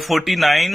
48,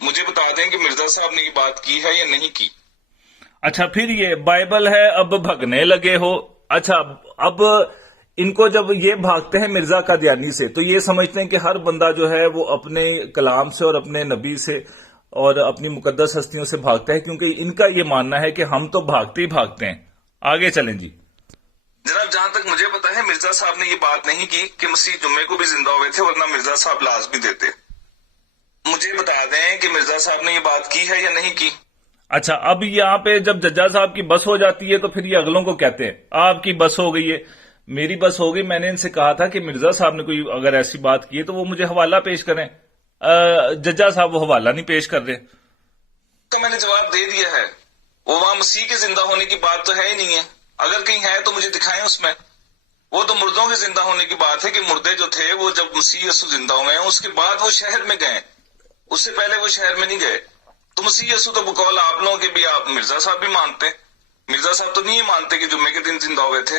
مجھے بتا دیں کہ مرزا صاحب نے یہ بات کی ہے یا نہیں کی. اچھا پھر یہ بائبل ہے اب بھگنے لگے ہو. اچھا اب ان کو جب یہ بھاگتے ہیں مرزا قادیانی سے تو یہ سمجھتے ہیں کہ ہر بندہ جو ہے وہ اپنے کلام سے اور اپنے نبی سے اور اپنی مقدس ہستیوں سے بھاگتا ہے، کیونکہ ان کا یہ ماننا ہے کہ ہم تو بھاگتے ہی بھاگتے ہیں. آگے چلیں جی. جناب جہاں تک مجھے پتا ہے مرزا صاحب نے یہ بات نہیں کی کہ مسیح جمعے کو بھی زندہ ہوئے تھے، ورنہ مرزا صاحب لازمی دیتے. مجھے بتا دیں کہ مرزا صاحب نے یہ بات کی ہے یا نہیں کی. اچھا اب یہاں پہ جب ججا صاحب کی بس ہو جاتی ہے تو پھر یہ اگلوں کو کہتے ہیں آپ کی بس ہو گئی ہے، میری بس ہو گئی. میں نے ان سے کہا تھا کہ مرزا صاحب نے کوئی اگر ایسی بات کی ہے تو وہ مجھے حوالہ پیش کریں. ججا صاحب وہ حوالہ نہیں پیش کر رہے. تو میں نے جواب دے دیا ہے، وہ وہاں مسیح کے زندہ ہونے کی بات تو ہے ہی نہیں ہے. اگر کہیں ہے تو مجھے دکھائیں اس میں. وہ تو مردوں کے زندہ ہونے کی بات ہے کہ مردے جو تھے وہ جب مسیح یسوع زندہ ہوئے ہیں اس کے بعد وہ شہر میں گئے، اس سے پہلے وہ شہر میں نہیں گئے. تو مسیح یسوع تو بقول آپ لوگوں کے بھی، آپ مرزا صاحب بھی مانتے. مرزا صاحب تو نہیں مانتے کہ جمعے کے دن زندہ ہوئے تھے.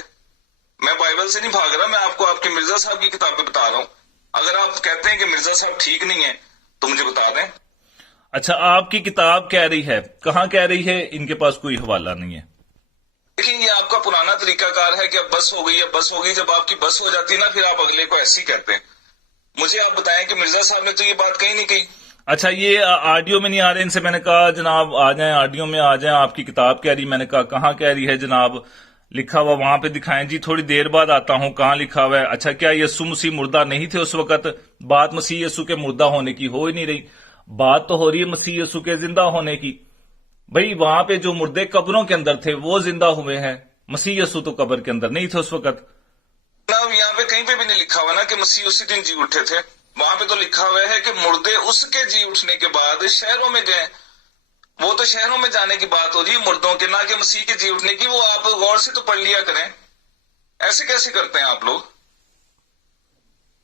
میں بائبل سے نہیں بھاگ رہا، میں آپ کو آپ کے مرزا صاحب کی کتابیں بتا رہا ہوں. اگر آپ کہتے ہیں کہ مرزا صاحب ٹھیک نہیں ہے تو مجھے بتا دیں. اچھا آپ کی کتاب کہہ رہی ہے، کہاں کہہ رہی ہے؟ ان کے پاس کوئی حوالہ نہیں ہے. لیکن یہ آپ کا پرانا طریقہ کار ہے کہ اب بس ہو گئی ہے، بس ہو گئی. جب آپ کی بس ہو جاتی ہے نا پھر آپ اگلے کو ایسے ہی کہتے ہیں. مجھے آپ بتائیں کہ مرزا صاحب نے تو یہ بات کہیں نہیں کہی. اچھا یہ آڈیو میں نہیں آ رہے، ان سے میں نے کہا جناب آ جائیں آڈیو میں آ جائیں، آپ کی کتاب کہہ رہی. میں نے کہا کہاں کہہ رہی ہے جناب، لکھا ہوا وہاں پہ دکھائیں. جی تھوڑی دیر بعد آتا ہوں، کہاں لکھا ہوا ہے. اچھا کیا یسوع مسیح مردہ نہیں تھے اس وقت؟ بات مسیح یسوع کے مردہ ہونے کی ہو ہی نہیں رہی، بات تو ہو رہی ہے مسیح یسوع کے زندہ ہونے کی. بھئی وہاں پہ جو مردے قبروں کے اندر تھے وہ زندہ ہوئے ہیں، مسیح یسوع تو قبر کے اندر نہیں تھے اس وقت. جناب یہاں پہ کہیں پہ بھی نہیں لکھا ہوا نا کہ مسیح اسی دن جی اٹھے تھے. وہاں پہ تو لکھا ہوا ہے کہ مردے اس کے جی اٹھنے کے بعد شہروں میں گئے. وہ تو شہروں میں جانے کی بات ہو رہی ہے مردوں کے، نہ کہ مسیح کے جی اٹھنے کی. وہ آپ غور سے تو پڑھ لیا کریں، ایسے کیسے کرتے ہیں آپ لوگ.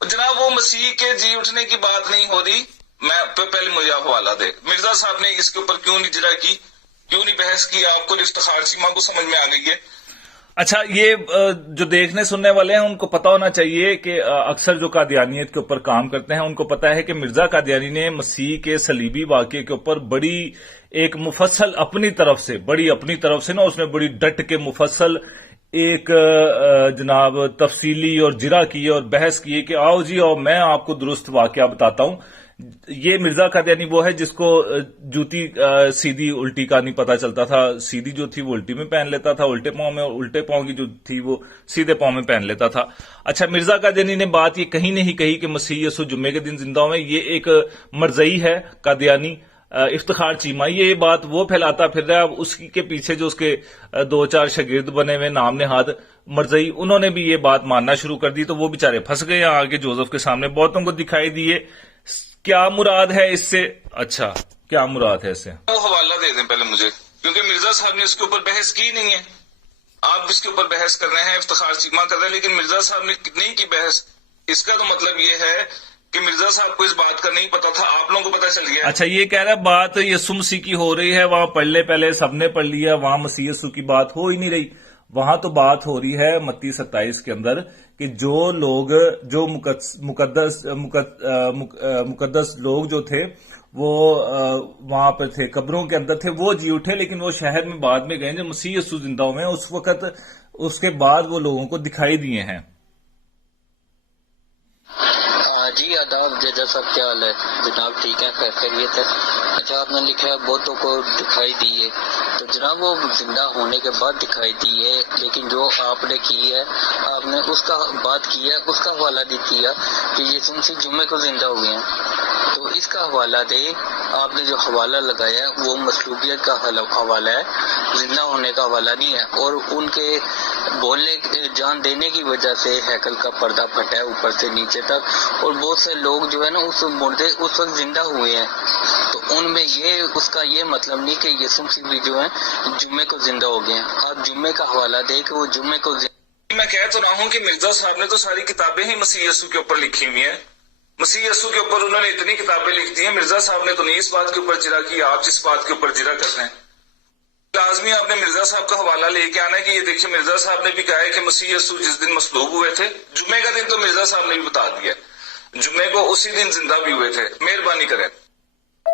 جناب وہ مسیح کے جی اٹھنے کی بات نہیں ہو رہی. میں پہلے مجھے آپ حوالہ دے، مرزا صاحب نے اس کے اوپر کیوں نہیں جرا کی، کیوں نہیں بحث کی. آپ کو افتخار سیما کو سمجھ میں آ گئی ہے. اچھا یہ جو دیکھنے سننے والے ہیں ان کو پتا ہونا چاہیے کہ اکثر جو قادیانیت کے اوپر کام کرتے ہیں ان کو پتا ہے کہ مرزا قادیانی نے مسیح کے صلیبی واقعے کے اوپر بڑی ایک مفصل اپنی طرف سے نا اس نے بڑی ڈٹ کے مفصل ایک جناب تفصیلی اور جرا کی اور بحث کی کہ آؤ جی اور میں آپ کو درست واقعہ بتاتا ہوں. یہ مرزا قادیانی وہ ہے جس کو جوتی سیدھی الٹی کا نہیں پتا چلتا تھا، سیدھی جو تھی وہ الٹی میں پہن لیتا تھا، الٹے پاؤں میں، الٹے پاؤں کی جو تھی وہ سیدھے پاؤں میں پہن لیتا تھا. اچھا مرزا قادیانی نے بات یہ کہیں نہیں کہی کہ مسیح یسوع جمعے کے دن زندہ ہوئے. یہ ایک مرزئی ہے قادیانی افتخار چیما، یہ بات وہ پھیلاتا پھر رہا ہے. اب اس کے پیچھے جو اس کے 2-4 شاگرد بنے ہوئے نام نہاد مرزئی، انہوں نے بھی یہ بات ماننا شروع کر دی تو وہ بیچارے پھنس گئے آگے جوزف کے سامنے، بہتوں کو دکھائی دیے. کیا مراد ہے اس سے؟ اچھا کیا مراد ہے اس سے؟ وہ حوالہ دے دیں پہلے مجھے، کیونکہ مرزا صاحب نے اس کے اوپر بحث کی نہیں ہے. آپ اس کے اوپر بحث کر رہے ہیں، افتخار چیما کر رہے ہیں، لیکن مرزا صاحب نے نہیں کی بحث. اس کا تو مطلب یہ ہے کہ مرزا صاحب کو اس بات کا نہیں پتا تھا، آپ لوگوں کو پتا چل گیا. اچھا یہ کہہ رہا ہے بات یسوع مسیح کی ہو رہی ہے، وہاں پڑھ لے پہلے سب نے پڑھ لیا، وہاں مسیح یسوع کی بات ہو ہی نہیں رہی. وہاں تو بات ہو رہی ہے متی 27 کے اندر کہ جو لوگ جو مقدس لوگ جو تھے وہ وہاں پر تھے، قبروں کے اندر تھے، وہ جی اٹھے، لیکن وہ شہر میں بعد میں گئے. جو مسیح یسوع زندہ ہوئے ہیں اس وقت، اس کے بعد وہ لوگوں کو دکھائی دیے ہیں. جی آداب ججا صاحب، کیا حال ہے جناب؟ ٹھیک ہے، خیریت ہے. اچھا آپ نے لکھا ہے بہتوں کو دکھائی دیے، تو جناب وہ زندہ ہونے کے بعد دکھائی دیے، لیکن جو آپ نے کی ہے، آپ نے اس کا بات کی ہے، اس کا حوالہ دی کیا کہ یسوع مسیح جمعے کو زندہ ہوئے ہیں. تو اس کا حوالہ دے. آپ نے جو حوالہ لگایا ہے وہ مصلوبیت کا حوالہ ہے، زندہ ہونے کا حوالہ نہیں ہے. اور ان کے بولنے جان دینے کی وجہ سے ہیکل کا پردہ پھٹا ہے اوپر سے نیچے تک، اور بہت سے لوگ جو ہے نا اس مردے اس وقت زندہ ہوئے ہیں. تو ان میں یہ اس کا یہ مطلب نہیں کہ یسوع مسیح بھی جو ہے جمعے کو زندہ ہو گئے ہیں. آپ جمعے کا حوالہ دے کہ وہ جمعے کو میں کہہ تو رہا ہوں کہ مرزا صاحب نے تو ساری کتابیں ہی مسیح یسوع کے اوپر لکھی ہوئی ہیں. مسیح یسوع کے اوپر انہوں نے اتنی کتابیں لکھ دی ہیں. مرزا صاحب نے تو نہیں اس بات کے اوپر جرا کی، آپ جس بات کے اوپر جرا کر رہے ہیں. لازمی آپ نے مرزا صاحب کا حوالہ لے کے آنا ہے کہ یہ دیکھیں مرزا صاحب نے بھی کہا ہے کہ مسیح یسوع جس دن مصلوب ہوئے تھے، جمعے کا دن تو مرزا صاحب نے بھی بتا دیا، جمعے کو اسی دن زندہ بھی ہوئے تھے. مہربانی کریں.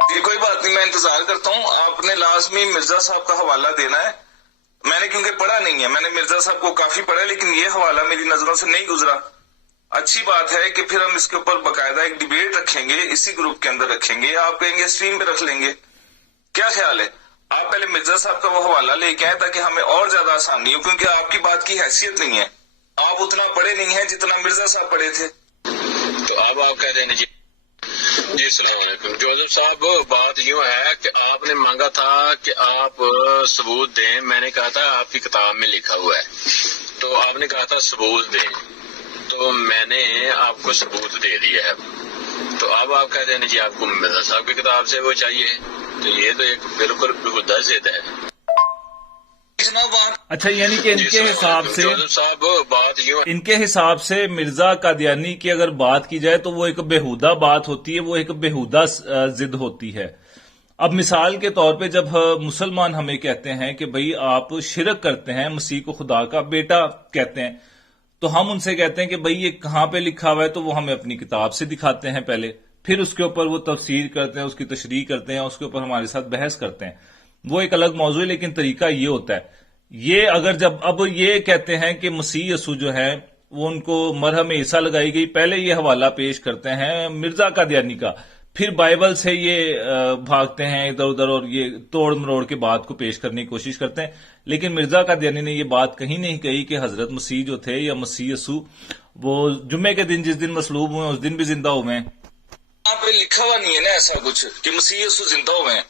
یہ کوئی بات نہیں، میں انتظار کرتا ہوں. آپ نے لازمی مرزا صاحب کا حوالہ دینا ہے. میں نے کیونکہ پڑھا نہیں ہے، میں نے مرزا صاحب کو کافی پڑھا لیکن یہ حوالہ میری نظروں سے نہیں گزرا. اچھی بات ہے کہ پھر ہم اس کے اوپر باقاعدہ ایک ڈیبیٹ رکھیں گے، اسی گروپ کے اندر رکھیں گے، آپ کہیں گے اسٹریم پہ رکھ لیں گے. کیا خیال ہے؟ آپ پہلے مرزا صاحب کا وہ حوالہ لے کے آئے تاکہ ہمیں اور زیادہ آسانی ہو، کیونکہ آپ کی بات کی حیثیت نہیں ہے، آپ اتنا پڑھے نہیں ہیں جتنا مرزا صاحب پڑھے تھے. تو اب آپ کہہ رہے ہیں جی السلام علیکم جوزف صاحب. بات یوں ہے کہ آپ نے مانگا تھا کہ آپ ثبوت دیں. میں نے کہا تھا آپ کی کتاب میں لکھا ہوا ہے، تو آپ نے کہا تھا ثبوت دیں، تو میں نے آپ کو ثبوت دے دیا ہے. تو اب آپ کہہ رہے ہیں جی آپ کو مرزا صاحب کی کتاب سے وہ چاہیے، تو یہ تو ایک بالکل بہودہ ضد ہے. اچھا، یعنی کہ ان کے حساب سے جوزف صاحب بات یوں ان کے حساب سے مرزا قادیانی کی اگر بات کی جائے تو وہ ایک بےہودہ بات ہوتی ہے، وہ ایک بےہودہ ضد ہوتی ہے. اب مثال کے طور پہ جب مسلمان ہمیں کہتے ہیں کہ بھئی آپ شرک کرتے ہیں، مسیح کو خدا کا بیٹا کہتے ہیں، تو ہم ان سے کہتے ہیں کہ بھئی یہ کہاں پہ لکھا ہوا ہے، تو وہ ہمیں اپنی کتاب سے دکھاتے ہیں پہلے، پھر اس کے اوپر وہ تفسیر کرتے ہیں، اس کی تشریح کرتے ہیں، اس کے اوپر ہمارے ساتھ بحث کرتے ہیں. وہ ایک الگ موضوع ہے، لیکن طریقہ یہ ہوتا ہے. یہ اگر جب اب یہ کہتے ہیں کہ مسیح یسوع جو ہے وہ ان کو مرہم عیسیٰ لگائی گئی، پہلے یہ حوالہ پیش کرتے ہیں مرزا قادیانی کا، پھر بائبل سے یہ بھاگتے ہیں ادھر ادھر اور یہ توڑ مروڑ کے بات کو پیش کرنے کی کوشش کرتے ہیں. لیکن مرزا قادیانی نے یہ بات کہیں نہیں کہی کہ حضرت مسیح جو تھے یا مسیح یسوع وہ جمعے کے دن جس دن مصلوب ہوئے اس دن بھی زندہ ہوئے ہیں. آپ پہ لکھا ہوا نہیں ہے نا ایسا کچھ کہ مسیح یسوع زندہ ہوئے ہیں.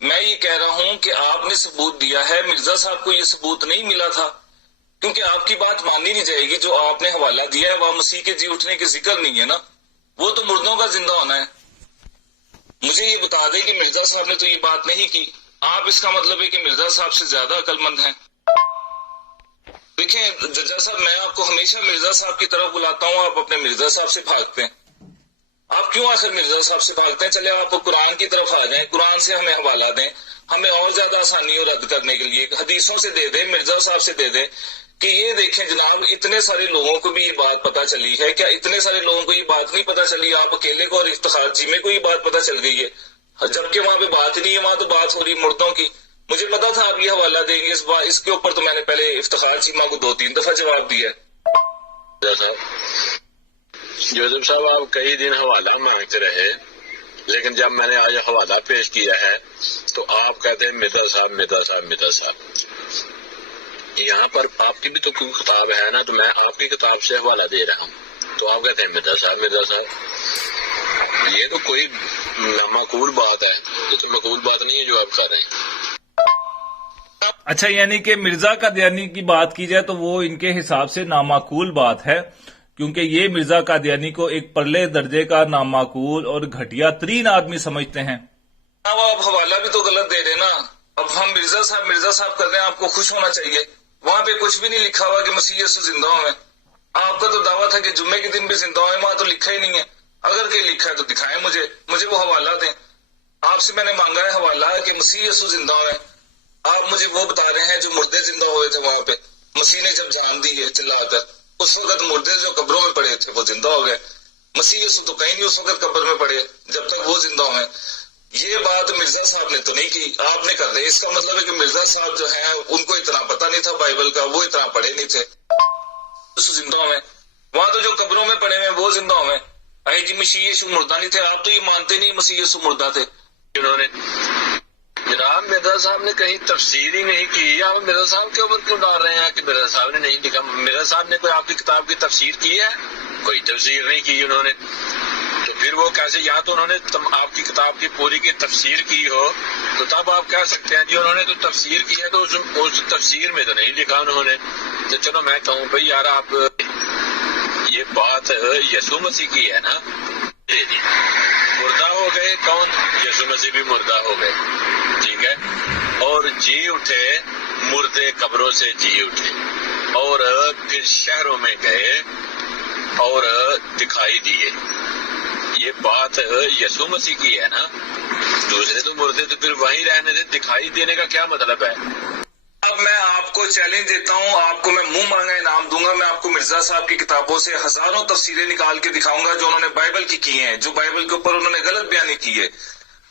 میں یہ کہہ رہا ہوں کہ آپ نے ثبوت دیا ہے، مرزا صاحب کو یہ ثبوت نہیں ملا تھا، کیونکہ آپ کی بات مانی نہیں جائے گی. جو آپ نے حوالہ دیا ہے وہ مسیح کے جی اٹھنے کے ذکر نہیں ہے نا، وہ تو مردوں کا زندہ ہونا ہے. مجھے یہ بتا دیں کہ مرزا صاحب نے تو یہ بات نہیں کی. آپ اس کا مطلب ہے کہ مرزا صاحب سے زیادہ عقل مند ہیں. دیکھیں ججا صاحب، میں آپ کو ہمیشہ مرزا صاحب کی طرف بلاتا ہوں، آپ اپنے مرزا صاحب سے بھاگتے ہیں. آپ کیوں آخر مرزا صاحب سے بھاگتے ہیں؟ چلے آپ قرآن کی طرف آ جائیں، قرآن سے ہمیں حوالہ دیں، ہمیں اور زیادہ آسانی ہو رد کرنے کے لیے. حدیثوں سے دے دیں، مرزا صاحب سے دے دیں کہ یہ دیکھیں جناب اتنے سارے لوگوں کو بھی یہ بات پتہ چلی ہے. کیا اتنے سارے لوگوں کو یہ بات نہیں پتہ چلی؟ آپ اکیلے کو اور افتخار جی کو یہ بات پتہ چل گئی ہے، جبکہ وہاں پہ بات ہی نہیں ہے، وہاں تو بات ہو رہی مردوں کی. مجھے پتا تھا آپ یہ حوالہ دیں گے اس کے اوپر، تو میں نے پہلے افتخار چیمہ کو 2-3 دفعہ جواب دیا. جوزف صاحب آپ کئی دن حوالہ مانگتے رہے، لیکن جب میں نے آج حوالہ پیش کیا ہے تو آپ کہتے ہیں مرزا صاحب مرزا صاحب مرزا صاحب. یہاں پر آپ کی بھی تو کوئی کتاب ہے نا، تو میں آپ کی کتاب سے حوالہ دے رہا ہوں، تو آپ کہتے ہیں مرزا صاحب مرزا صاحب. یہ تو کوئی نامعقول بات ہے، یہ تو معقول بات نہیں ہے جو آپ کر رہے ہیں. اچھا، یعنی کہ مرزا قادیانی کی بات کی جائے تو وہ ان کے حساب سے نامعقول بات ہے، کیونکہ یہ مرزا قادیانی کو ایک پرلے درجے کا نامعقول اور گھٹیا ترین آدمی سمجھتے ہیں. اب آپ حوالہ بھی تو غلط دے رہے نا. اب ہم مرزا صاحب کر رہے ہیں، آپ کو خوش ہونا چاہیے. وہاں پہ کچھ بھی نہیں لکھا ہوا کہ مسیح یسوع زندہ ہوئے. آپ کا تو دعویٰ تھا کہ جمعے کے دن بھی زندہ ہوئے، وہاں تو لکھا ہی نہیں ہے. اگر کہ لکھا ہے تو دکھائیں مجھے وہ حوالہ دیں. آپ سے میں نے مانگا ہے حوالہ کہ مسیح یسوع زندہ ہوئے، آپ مجھے وہ بتا رہے ہیں جو مردے زندہ ہوئے تھے. وہاں پہ مسیح نے جب جان دی ہے چلا کر، اس وقت مردے جو قبروں میں پڑے تھے وہ زندہ ہو گئے. مسیح یسوع تو کہیں نہیں اس وقت قبر میں پڑے جب تک وہ زندہ ہوئے. یہ بات مرزا صاحب نے تو نہیں کی، آپ نے کر رہے. اس کا مطلب ہے کہ مرزا صاحب جو ہیں ان کو اتنا پتہ نہیں تھا بائبل کا، وہ اتنا پڑھے نہیں تھے. زندہ ہوئے وہاں تو جو قبروں میں پڑے ہوئے وہ زندہ ہوئے. اے جی مسیح یسوع مردہ نہیں تھے، آپ تو یہ مانتے نہیں مسیح یسوع مردہ تھے. انہوں نے جناب مرزا صاحب نے کہیں تفسیر ہی نہیں کی. آپ مرزا صاحب کے اوپر کیوں ڈال رہے ہیں کہ مرزا صاحب نے نہیں لکھا؟ مرزا صاحب نے کوئی آپ کی کتاب کی تفسیر کی ہے؟ کوئی تفسیر نہیں کی انہوں نے. تو پھر وہ کیسے؟ یا تو انہوں نے آپ کی کتاب کی پوری کی تفسیر کی ہو تو تب آپ کہہ سکتے ہیں جی انہوں نے تو تفسیر کی ہے، تو اس تفسیر میں تو نہیں لکھا انہوں نے. تو چلو میں کہوں بھائی یار آپ یہ بات یسوع مسیح کی ہے نا، مردہ ہو گئے کون؟ یسوع مسیح بھی مردہ ہو گئے، ٹھیک ہے، اور جی اٹھے، مردے قبروں سے جی اٹھے اور پھر شہروں میں گئے اور دکھائی دیے. یہ بات یسوع مسیح کی ہے نا. دوسرے تو مردے تو پھر وہیں رہنے سے دکھائی دینے کا کیا مطلب ہے؟ اب میں آپ کو چیلنج دیتا ہوں، آپ کو میں منہ مانگا انعام دوں گا. میں آپ کو مرزا صاحب کی کتابوں سے ہزاروں تفسیریں نکال کے دکھاؤں گا جو انہوں نے بائبل کی ہیں، جو بائبل کے اوپر انہوں نے غلط بیانی کی ہے.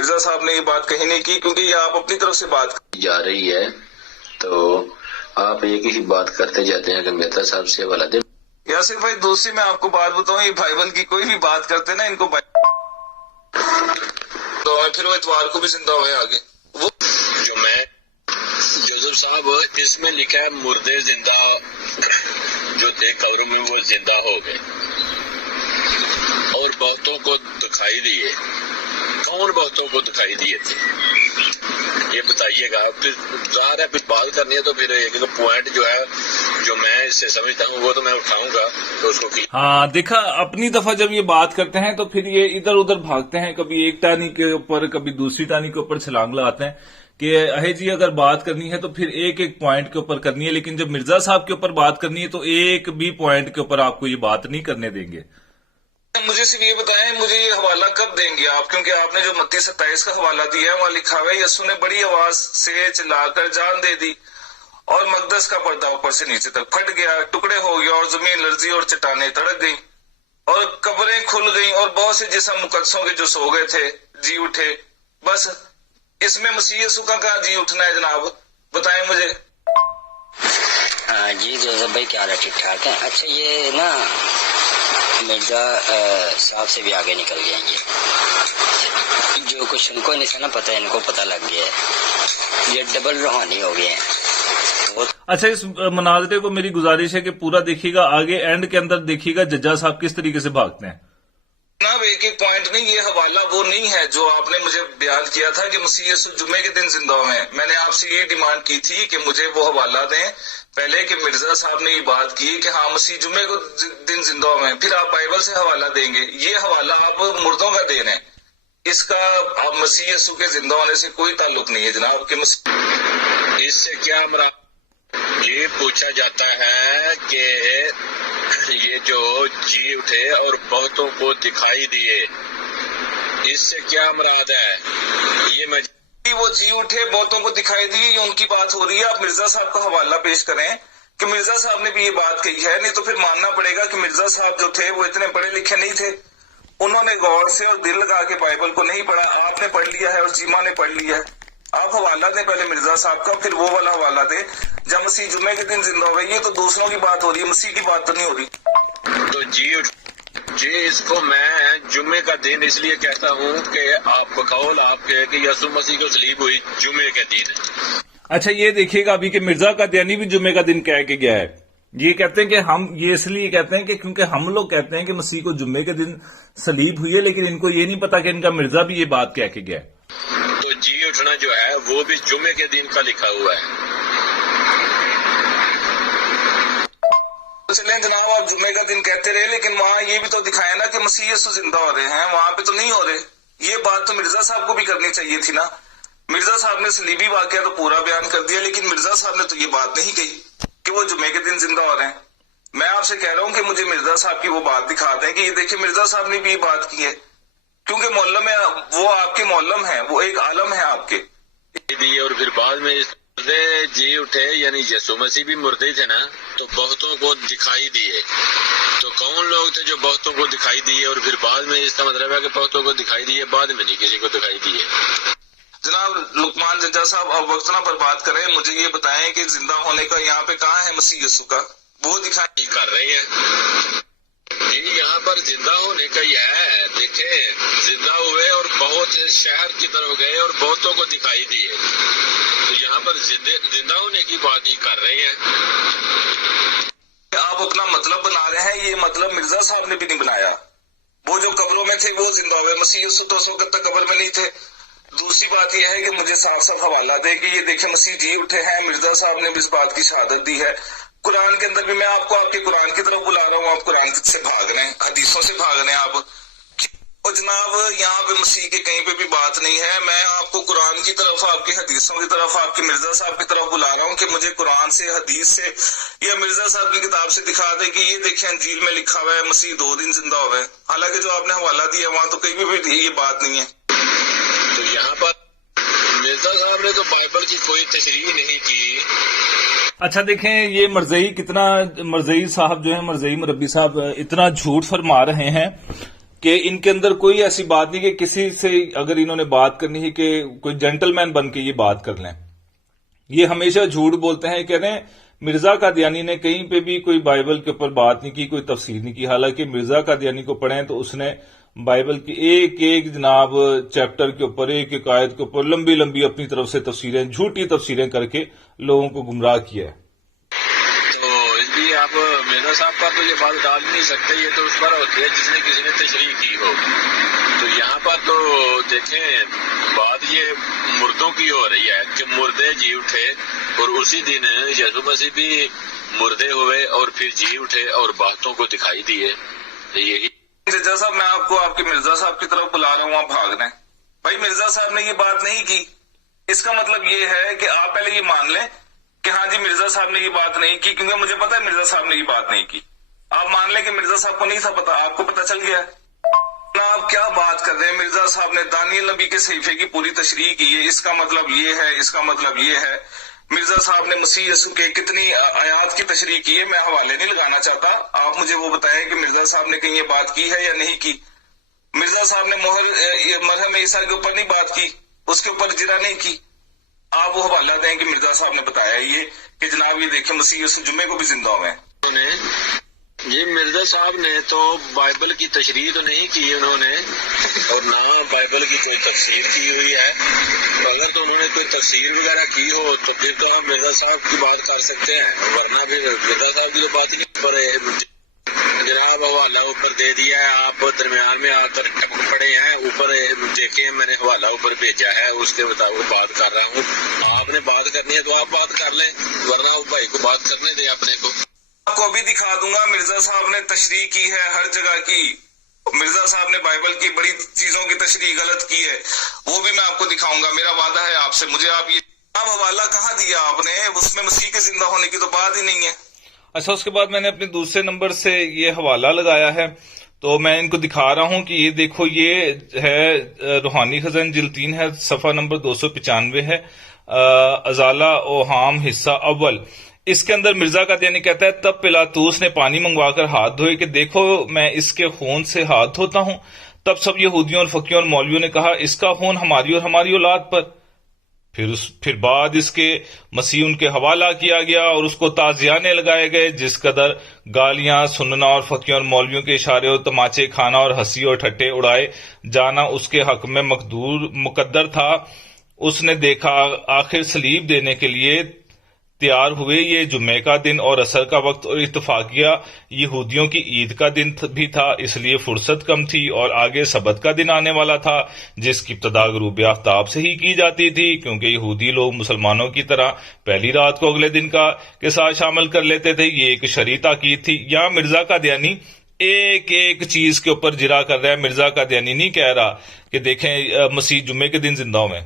مرزا صاحب نے یہ بات کہیں نہیں کی، کیونکہ یہ آپ اپنی طرف سے بات جا رہی ہے تو آپ ایک ہی بات کرتے جاتے ہیں کہ مرزا صاحب سے حوالہ دیں. یاسر بھائی دوسری میں آپ کو بات بتاؤں، یہ بھائی بند کی کوئی بھی بات کرتے نا ان کو تو پھر وہ اتوار کو بھی زندہ ہوئے آگے. وہ جو میں جوزف صاحب اس میں لکھا ہے مردے زندہ جو تھے قبروں میں وہ زندہ ہو گئے اور بہتوں کو دکھائی دیے. کون بہتوں کو دکھائی دیے تھے یہ بتائیے گا. پھر ظاہر ہے پھر بات کرنی ہے تو پھر ایک پوائنٹ جو ہے جو میں اس سے سمجھتا ہوں وہ تو میں اٹھاؤں گا تو اس کو ہاں دیکھا، اپنی دفعہ جب یہ بات کرتے ہیں تو پھر یہ ادھر ادھر بھاگتے ہیں، کبھی ایک ٹانی کے اوپر کبھی دوسری ٹانی کے اوپر چھلانگ لگاتے ہیں کہ اہے جی اگر بات کرنی ہے تو پھر ایک ایک پوائنٹ کے اوپر کرنی ہے، لیکن جب مرزا صاحب کے اوپر بات کرنی ہے تو ایک بھی پوائنٹ کے اوپر آپ کو یہ بات نہیں کرنے دیں گے. مجھے صرف یہ بتائیں مجھے یہ حوالہ کب دیں گے آپ، کیونکہ آپ نے جو 29-27 کا حوالہ دیا ہے وہاں لکھا ہوا ہے یسوع نے بڑی آواز سے چلا کر جان دے دی اور مقدس کا پردہ اوپر سے نیچے تک پھٹ گیا، ٹکڑے ہو گیا اور زمین لرزی اور چٹانیں تڑک گئیں اور قبریں کھل گئیں اور بہت سے جسم مقدسوں کے جو سو گئے تھے جی اٹھے. بس اس میں مسیح یسوع کا کہاں جی اٹھنا ہے جناب، بتائیں مجھے. جی جوزف بھائی کیا حال ہے؟ ٹھیک ٹھاک ہے. اچھا یہ نا مرزا صاحب سے بھی آگے نکل گئے یہ جو کچھ ان کو نہیں سنا پتہ، ان کو پتہ لگ گیا ہے، یہ ڈبل روحانی ہو گئے ہیں. اچھا اس مناظرے کو میری گزارش ہے کہ پورا دیکھیے گا، آگے اینڈ کے اندر دیکھیے گا ججا صاحب کس طریقے سے بھاگتے ہیں. جناب ایک ایک پوائنٹ نہیں، یہ حوالہ وہ نہیں ہے جو آپ نے مجھے بیان کیا تھا کہ مسیح یسوع جمعے کے دن زندہ ہوئے ہیں. میں نے آپ سے یہ ڈیمانڈ کی تھی کہ مجھے وہ حوالہ دیں پہلے کہ مرزا صاحب نے یہ بات کی کہ ہاں مسیح جمعے کو دن زندہ ہوئے ہیں، پھر آپ بائبل سے حوالہ دیں گے. یہ حوالہ آپ مردوں کا دے رہے ہیں، اس کا آپ مسیح یسوع کے زندہ ہونے سے کوئی تعلق نہیں ہے جناب. کہ اس سے کیا مراد یہ پوچھا جاتا ہے کہ یہ جو جی اٹھے اور بہتوں کو دکھائی دیے، اس سے کیا مراد ہے؟ یہ میں وہ جی اٹھے بہتوں کو دکھائی دی یہ ان کی بات ہو رہی ہے. آپ مرزا صاحب کا حوالہ پیش کریں کہ مرزا صاحب نے بھی یہ بات کہی ہے، نہیں تو پھر ماننا پڑے گا کہ مرزا صاحب جو تھے وہ اتنے پڑھے لکھے نہیں تھے، انہوں نے غور سے اور دل لگا کے بائبل کو نہیں پڑھا. آپ نے پڑھ لیا ہے اور جیما نے پڑھ لیا ہے. آپ حوالہ دیں پہلے مرزا صاحب کا، پھر وہ والا حوالہ دیں جب مسیح جمعے کے دن زندہ ہو گئی. یہ تو دوسروں کی بات ہو رہی ہے، مسیح کی بات تو نہیں ہو رہی. تو جی اس کو میں جمعے کا دن اس لیے کہتا ہوں کہ آپ کو قول آپ کے کہ یسوع مسیح کو صلیب ہوئی جمعے کے دن. اچھا یہ دیکھیے گا ابھی کہ مرزا قادیانی بھی جمعے کا دن کہہ کے گیا ہے. یہ کہتے ہیں کہ ہم یہ اس لیے کہتے ہیں کہ کیونکہ ہم لوگ کہتے ہیں کہ مسیح کو جمعے کے دن صلیب ہوئی ہے، لیکن ان کو یہ نہیں پتا کہ ان کا مرزا بھی یہ بات کہہ کے گیا ہے. تو جی اٹھنا جو ہے وہ بھی جمعے کے دن کا لکھا ہوا ہے. چلیں جناب آپ جمعے کا دن کہتے رہے، لیکن وہاں یہ بھی تو دکھایا نا کہ مسیح یسوع زندہ ہو رہے ہیں، وہاں پہ تو نہیں ہو رہے. یہ بات تو مرزا صاحب کو بھی کرنی چاہیے تھی نا. مرزا صاحب نے صلیبی واقعہ تو پورا بیان کر دیا، لیکن مرزا صاحب نے تو یہ بات نہیں کہی کہ وہ جمعے کے دن زندہ ہو رہے ہیں. میں آپ سے کہہ رہا ہوں کہ مجھے مرزا صاحب کی وہ بات دکھا دیں کہ یہ دیکھیں مرزا صاحب نے بھی یہ بات کی ہے، کیونکہ معلم ہے وہ، آپ کے معلم ہیں، وہ ایک عالم ہے آپ کے. اور پھر بعد میں جی اٹھے یعنی یسوع مسیح بھی مردے تھے نا، تو بہتوں کو دکھائی دیے. تو کون لوگ تھے جو بہتوں کو دکھائی دیے اور پھر بعد میں اس کا مطلب ہے کہ بہتوں کو دکھائی دیے بعد میں نہیں کسی کو دکھائی دیے. جناب لقمان ججا صاحب آپ وقتنا پر بات کریں، مجھے یہ بتائیں کہ زندہ ہونے کا یہاں پہ کہاں ہے مسیح یسوع کا، وہ دکھائی کر رہے ہیں. جی یہاں پر زندہ ہونے کا یہ ہے، دیکھیں زندہ ہوئے اور بہت شہر کی طرف گئے اور بہتوں کو دکھائی دیے. تو یہاں پر زندہ ہونے کی بات ہی کر رہے ہیں. آپ اپنا مطلب بنا رہے ہیں، یہ مطلب مرزا صاحب نے بھی نہیں بنایا. وہ جو قبروں میں تھے وہ زندہ ہوئے، مسیح یسوع تو اس وقت تک قبر میں نہیں تھے. دوسری بات یہ ہے کہ مجھے صاف صاف حوالہ دے کہ یہ دیکھیں مسیح جی اٹھے ہیں، مرزا صاحب نے بھی اس بات کی شہادت دی ہے. قرآن کے اندر بھی میں آپ کو آپ کے قرآن کی طرف بلا رہا ہوں، آپ قرآن سے بھاگ رہے ہیں، حدیثوں سے بھاگ رہے ہیں آپ. اور جناب یہاں پہ مسیح کے کہیں پہ بھی بات نہیں ہے. میں آپ کو قرآن کی طرف، آپ کی حدیثوں کی طرف، آپ کے مرزا صاحب کی طرف بلا رہا ہوں کہ مجھے قرآن سے، حدیث سے یا مرزا صاحب کی کتاب سے دکھا دے کہ یہ دیکھیں انجیل میں لکھا ہوا ہے مسیح 2 دن زندہ ہوئے. حالانکہ جو آپ نے حوالہ دیا وہاں تو کہیں بھی یہ بات نہیں ہے. تو یہاں پر مرزا صاحب نے تو بائبل کی کوئی تشریح نہیں کی. اچھا دیکھیں یہ مرزئی کتنا، مرزئی صاحب جو ہیں، مرزئی مربی صاحب اتنا جھوٹ فرما رہے ہیں کہ ان کے اندر کوئی ایسی بات نہیں کہ کسی سے اگر انہوں نے بات کرنی ہے کہ کوئی جینٹل مین بن کے یہ بات کر لیں. یہ ہمیشہ جھوٹ بولتے ہیں. کہہ رہے ہیں مرزا قادیانی نے کہیں پہ بھی کوئی بائبل کے اوپر بات نہیں کی, کوئی تفسیر نہیں کی. حالانکہ مرزا قادیانی کو پڑھیں تو اس نے بائبل کی ایک ایک جناب چیپٹر کے اوپر, ایک ایک آیت کے اوپر لمبی لمبی اپنی طرف سے تفسیریں, جھوٹی تفسیریں کر کے لوگوں کو گمراہ کیا ہے. تو اس لیے آپ مرزا صاحب پر تو یہ بات ڈال نہیں سکتے, یہ تو اس پر ہوتی ہے جس نے کسی نے تشریح کی ہو. تو یہاں پر تو دیکھیں بات یہ مردوں کی ہو رہی ہے کہ مردے جی اٹھے, اور اسی دن یسوع مسیح بھی مردے ہوئے اور پھر جی اٹھے اور باتوں کو دکھائی دیے. یہی ججا صاحب میں آپ کو آپ کے مرزا صاحب کی طرف بلا رہا ہوں, آپ بھاگ رہے ہیں. بھائی مرزا صاحب نے یہ بات نہیں کی, اس کا مطلب یہ ہے کہ آپ پہلے یہ مان لیں کہ ہاں جی مرزا صاحب نے یہ بات نہیں کی, کیونکہ مجھے پتا ہے مرزا صاحب نے یہ بات نہیں کی. آپ مان لیں کہ مرزا صاحب کو نہیں تھا پتا, آپ کو پتا چل گیا. آپ کیا بات کر رہے ہیں؟ مرزا صاحب نے دانیل نبی کے صحیفے کی پوری تشریح کی ہے, اس کا مطلب یہ ہے, اس کا مطلب یہ ہے. مرزا صاحب نے مسیح یسوع کے کتنی آیات کی تشریح کی ہے, میں حوالے نہیں لگانا چاہتا, آپ مجھے وہ بتائیں کہ مرزا صاحب نے کہیں یہ بات کی ہے یا نہیں کی. مرزا صاحب نے مرہم عیسیٰ کے اوپر نہیں بات کی, اس کے اوپر جرا نہیں کی. آپ وہ حوالہ دیں کہ مرزا صاحب نے بتایا یہ کہ جناب یہ دیکھیں مسیح یسوع جمعے کو بھی زندہ ہوئے ہیں. جی مرزا صاحب نے تو بائبل کی تشریح تو نہیں کی انہوں نے, اور نہ بائبل کی کوئی تفسیر کی ہوئی ہے. اگر تو انہوں نے کوئی تفسیر وغیرہ کی ہو تو پھر تو ہم مرزا صاحب کی بات کر سکتے ہیں, ورنہ پھر مرزا صاحب کی تو بات ہی نہیں. پر جناب حوالہ اوپر دے دیا ہے, آپ درمیان میں آ کر ٹپک پڑے ہیں. اوپر دیکھیں میں نے حوالہ اوپر بھیجا ہے, اس کے مطابق بات کر رہا ہوں. آپ نے بات کرنی ہے تو آپ بات کر لیں, ورنہ بھائی کو بات کرنے دیں اپنے کو. آپ کو ابھی دکھا دوں گا مرزا صاحب نے تشریح کی ہے ہر جگہ کی. مرزا صاحب نے بائبل کی بڑی چیزوں کی تشریح غلط کی ہے, وہ بھی میں آپ کو دکھاؤں گا. میرا وعدہ ہے آپ سے. مجھے آپ یہ حوالہ کہاں دیا آپ نے, اس میں مسیح کے زندہ ہونے کی تو بات ہی نہیں ہے. اچھا, اس کے بعد میں نے اپنے دوسرے نمبر سے یہ حوالہ لگایا ہے, تو میں ان کو دکھا رہا ہوں کہ یہ دیکھو, یہ ہے روحانی خزائن جلد 3 ہے, صفحہ نمبر 295 ہے, ازالہ اوہام حصہ اول. اس کے اندر مرزا قادیانی کہتا ہے تب پلاطوس نے پانی منگوا کر ہاتھ دھوئے کہ دیکھو میں اس کے خون سے ہاتھ دھوتا ہوں. تب سب یہودیوں اور فقیوں اور مولویوں نے کہا اس کا خون ہماری اور ہماری اولاد پر. پھر بعد اس کے مسیح ان کے حوالہ کیا گیا اور اس کو تعزیانے لگائے گئے, جس قدر گالیاں سننا اور فقیوں اور مولویوں کے اشارے اور تماچے کھانا اور ہنسی اور ٹھٹے اڑائے جانا اس کے حق میں مقدر تھا. اس نے دیکھا آخر صلیب دینے کے لیے تیار ہوئے. یہ جمعے کا دن اور عصر کا وقت اور اتفاقیہ یہودیوں کی عید کا دن بھی تھا, اس لیے فرصت کم تھی, اور آگے سبت کا دن آنے والا تھا جس کی ابتدا غروب آفتاب سے ہی کی جاتی تھی, کیونکہ یہودی لوگ مسلمانوں کی طرح پہلی رات کو اگلے دن کے ساتھ شامل کر لیتے تھے. یہ ایک شرعی تاکید تھی. یہاں مرزا قادیانی ایک ایک چیز کے اوپر جرا کر رہا ہے. مرزا قادیانی نہیں کہہ رہا کہ دیکھیں مسیح جمعے کے دن زندہ ہوئے.